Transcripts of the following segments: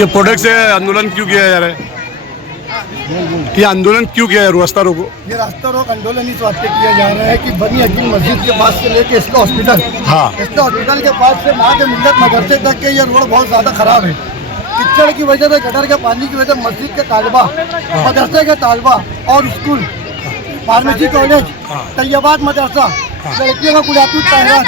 ये प्रोडक्ट से आंदोलन क्यों किया जा रहा है? ये आंदोलन क्यों किया है रास्ता रोको? ये रास्ता रोक आंदोलन इस वास्ते किया जा रहा है कि बनी अकील मस्जिद के पास से लेके इसका हॉस्पिटल, इसका हॉस्पिटल के पास से माँ के मिल्लत मदरसे तक के ये रोड बहुत ज़्यादा खराब है। कीचड़ की वजह से, गटर के पानी की वजह से मस्जिद के तालबा, मदरसे के तालबा और स्कूल, फार्मेसी कॉलेज, तैयबात मदरसा, लड़कियों का कुलातू तहरात,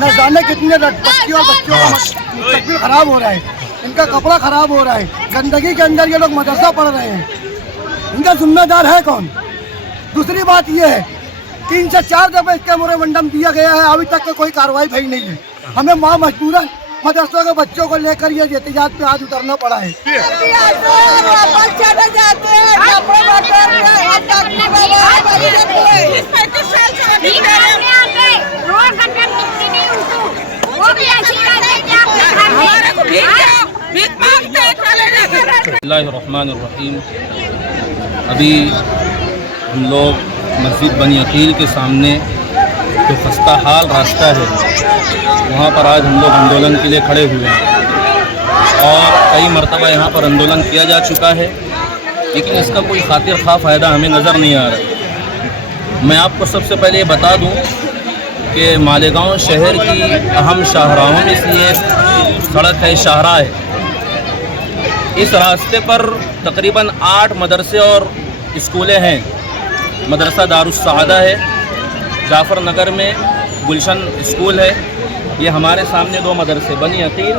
न जाने कितने बच्चियों और बच्चों का मुस्तकबिल खराब हो रहा है, इनका कपड़ा खराब हो रहा है, गंदगी के अंदर ये लोग मदरसा पढ़ रहे हैं। इनका जिम्मेदार है कौन? दूसरी बात ये है 3 से 4 दफे इसका मेमोरेंडम दिया गया है, अभी तक कोई कार्रवाई भई नहीं है। हमें माँ मजबूरन मदरसों के बच्चों को लेकर ये एहतजाज पे आज उतरना पड़ा है। बिस्मिल्लाहिर्रहमानिर्रहीम। अभी हम लोग मस्जिद बनी अकील के सामने जो खस्ता हाल रास्ता है वहाँ पर आज हम लोग आंदोलन के लिए खड़े हुए हैं और कई मरतबा यहाँ पर आंदोलन किया जा चुका है, लेकिन इसका कोई खातिर खा फ़ायदा हमें नज़र नहीं आ रहा। मैं आपको सबसे पहले ये बता दूँ कि मालेगांव शहर की अहम शाहराहों में से ये सड़क है, शाहरा है। इस रास्ते पर तकरीबन 8 मदरसे और स्कूलें हैं। मदरसा दारुस्सादा है, जाफ़र नगर में गुलशन स्कूल है, ये हमारे सामने 2 मदरसे बनी अकील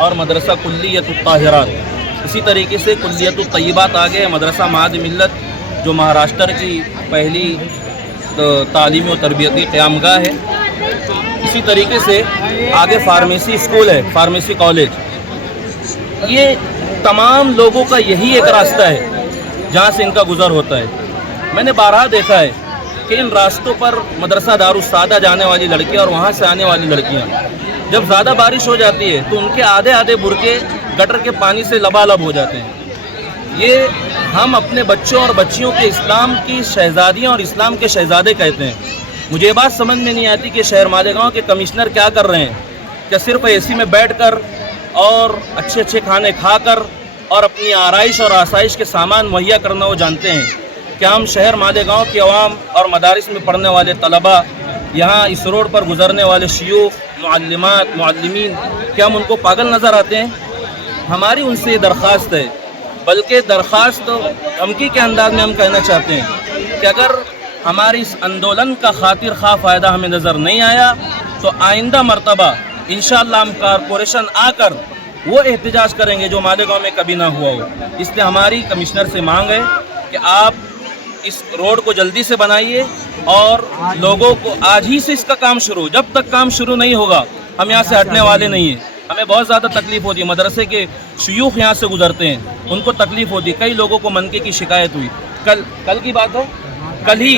और मदरसा कुल्लियतुत ताहिरात। इसी तरीके से कुल्लियतुत तय्यबात आगे है, मदरसा माद मिल्लत जो महाराष्ट्र की पहली तालीमी और तरबियती क़यामगाह है। इसी तरीके से आगे फार्मेसी स्कूल है, फार्मेसी कॉलेज। ये तमाम लोगों का यही एक रास्ता है जहाँ से इनका गुज़र होता है। मैंने बारहा देखा है कि इन रास्तों पर मदरसा दारुस्सादा जाने वाली लड़कियाँ और वहाँ से आने वाली लड़कियाँ जब ज़्यादा बारिश हो जाती है तो उनके आधे आधे बुरके गटर के पानी से लबालब हो जाते हैं। ये हम अपने बच्चों और बच्चियों के इस्लाम की शहज़ादियाँ और इस्लाम के शहज़ादे कहते हैं। मुझे ये बात समझ में नहीं आती कि शहर मालेगांव के कमिश्नर क्या कर रहे हैं। क्या सिर्फ एसी में बैठकर और अच्छे अच्छे खाने खाकर और अपनी आराइश और आसाइश के सामान मुहैया करना वो जानते हैं? क्या हम शहर मालेगांव की अवाम और मदारिस में पढ़ने वाले तलबा, यहाँ इस रोड पर गुजरने वाले शयूख, मुअल्लिमात, मुअल्लिमीन, क्या हम उनको पागल नज़र आते हैं? हमारी उनसे ये दरख्वास्त है, बल्कि दरख्वास्त धमकी के अंदाज में हम कहना चाहते हैं कि अगर हमारी इस आंदोलन का खातिर खा फ़ायदा हमें नज़र नहीं आया तो आइंदा मरतबा इंशाअल्लाह हम कारपोरेशन आकर वो एहतजाज करेंगे जो मालेगांव में कभी ना हुआ हो। इसलिए हमारी कमिश्नर से मांग है कि आप इस रोड को जल्दी से बनाइए और लोगों को आज ही से इसका काम शुरू, जब तक काम शुरू नहीं होगा हम यहाँ से हटने वाले नहीं हैं। हमें बहुत ज़्यादा तकलीफ़ होती है, मदरसे के शयूख यहाँ से गुजरते हैं, उनको तकलीफ़ होती है। कई लोगों को मनके की शिकायत हुई। कल की बात है, कल ही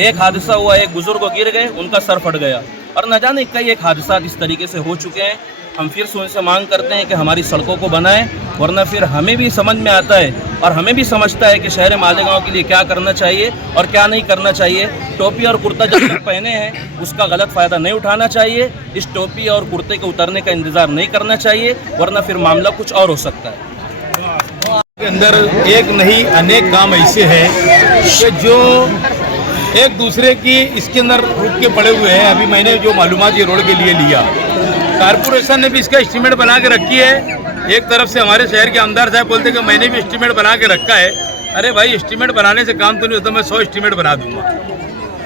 एक हादसा हुआ, एक बुज़ुर्ग गिर गए, उनका सर फट गया और न जाने कई एक हादसा इस तरीके से हो चुके हैं। हम फिर से उनसे मांग करते हैं कि हमारी सड़कों को बनाएं, वरना फिर हमें भी समझ में आता है और हमें भी समझता है कि शहर मालेगांव के लिए क्या करना चाहिए और क्या नहीं करना चाहिए। टोपी और कुर्ता जब तक पहने हैं उसका गलत फ़ायदा नहीं उठाना चाहिए। इस टोपी और कुर्ते के उतरने का इंतज़ार नहीं करना चाहिए, वरना फिर मामला कुछ और हो सकता है। के अंदर एक नहीं अनेक काम ऐसे हैं कि जो एक दूसरे की इसके अंदर रुक के पड़े हुए हैं। अभी मैंने जो मालूमात ये रोड के लिए लिया, कारपोरेशन ने भी इसका एस्टीमेट बना के रखी है। एक तरफ से हमारे शहर के आमदार साहब बोलते हैं कि मैंने भी एस्टीमेट बना के रखा है। अरे भाई, एस्टीमेट बनाने से काम तो नहीं होता, मैं 100 एस्टीमेट बना दूंगा।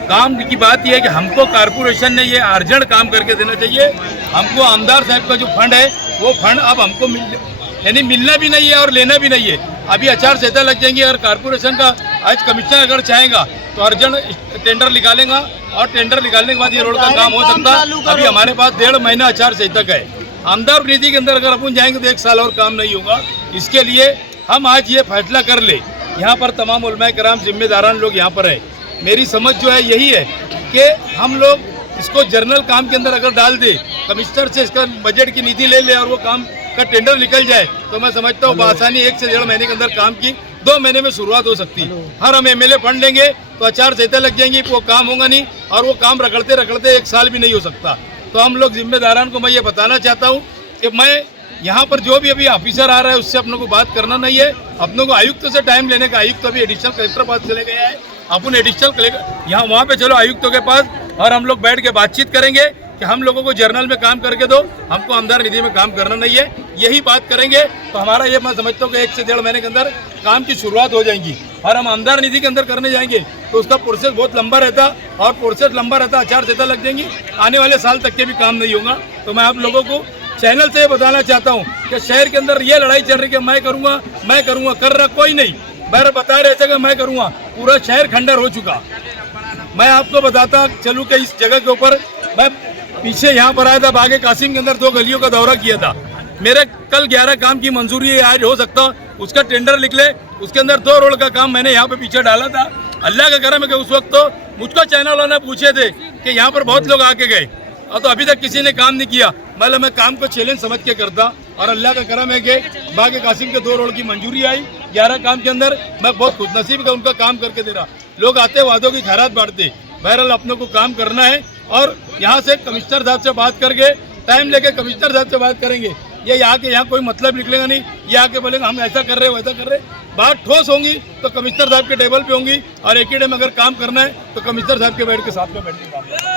काम की बात यह है कि हमको कारपोरेशन ने ये अर्जेंट काम करके देना चाहिए। हमको आमदार साहब का जो फंड है वो फंड अब हमको यानी मिलना भी नहीं है और लेना भी नहीं है। अभी आचार संहिता लग जाएंगी और कारपोरेशन का आज कमिश्नर अगर चाहेगा तो अर्जेंट टेंडर निकालेगा और टेंडर निकालने के बाद ये रोड का काम हो सकता है। अभी हमारे पास 1.5 महीना आचार संहिता का है। आमदार नीति के अंदर अगर अपन जाएंगे तो 1 साल और काम नहीं होगा। इसके लिए हम आज ये फैसला कर ले। यहाँ पर तमाम उलमाए कराम जिम्मेदारान लोग यहाँ पर है। मेरी समझ जो है यही है कि हम लोग इसको जर्नल काम के अंदर अगर डाल दे, कमिश्नर से इसका बजट की नीति ले ले और वो काम का टेंडर निकल जाए तो मैं समझता हूँ आसानी 1 से 1.5 महीने के अंदर काम की 2 महीने में शुरुआत हो सकती है। हर हम एमएलए फंड लेंगे तो आचार संहिता लग जाएंगी, वो काम होगा नहीं और वो काम रगड़ते रगड़ते 1 साल भी नहीं हो सकता। तो हम लोग जिम्मेदारान को मैं ये बताना चाहता हूँ कि मैं यहाँ पर जो भी अभी ऑफिसर आ रहा है उससे अपनों को बात करना नहीं है। अपनों को आयुक्त से टाइम लेने का, आयुक्त अभी एडिशनल कलेक्टर पास चले गया है, अपन एडिशनल कलेक्टर यहाँ वहाँ पे चलो आयुक्तों के पास और हम लोग बैठ के बातचीत करेंगे कि हम लोगों को जर्नल में काम करके दो, हमको आमदार निधि में काम करना नहीं है। यही बात करेंगे तो हमारा ये मैं समझता हूँ कि 1 से 1.5 महीने के अंदर काम की शुरुआत हो जाएगी। और हम आमदार निधि के अंदर करने जाएंगे तो उसका प्रोसेस बहुत लंबा रहता, और प्रोसेस लंबा रहता आचार संहिता लग जाएंगी, आने वाले साल तक के भी काम नहीं होगा। तो मैं आप लोगों को चैनल से बताना चाहता हूँ कि शहर के अंदर ये लड़ाई चल रही है कि मैं करूँगा, कर रहा कोई नहीं, मैं बता रहे थे कि मैं करूँगा, पूरा शहर खंडर हो चुका। मैं आपको बताता चलूँ कि इस जगह के ऊपर मैं पीछे यहाँ पर आया था, बागे कासिम के अंदर 2 गलियों का दौरा किया था। मेरे कल 11 काम की मंजूरी है, आज हो सकता उसका टेंडर निकले, उसके अंदर 2 रोड का काम मैंने यहाँ पे पीछे डाला था। अल्लाह का करम है कि उस वक्त तो मुझको चैनल वाले पूछे थे कि यहाँ पर बहुत लोग आके गए और तो अभी तक किसी ने काम नहीं किया। मतलब मैं काम को चैलेंज समझ के करता, और अल्लाह का करम है कि बागे कासिम के 2 रोड की मंजूरी आई 11 काम के अंदर। मैं बहुत खुशनसीब का उनका काम करके दे रहा। लोग आते वादों की खैरात बांटते, बहरहाल अपनों को काम करना है। और यहाँ से कमिश्नर साहब से बात करके टाइम लेके कमिश्नर साहब से बात करेंगे। ये यहाँ कोई मतलब निकलेगा नहीं, ये आके बोलेंगे हम ऐसा कर रहे वैसा कर रहे। बात ठोस होंगी तो कमिश्नर साहब के टेबल पे होंगी, और एक ही डे में अगर काम करना है तो कमिश्नर साहब के बैठ के साथ में बैठ के काम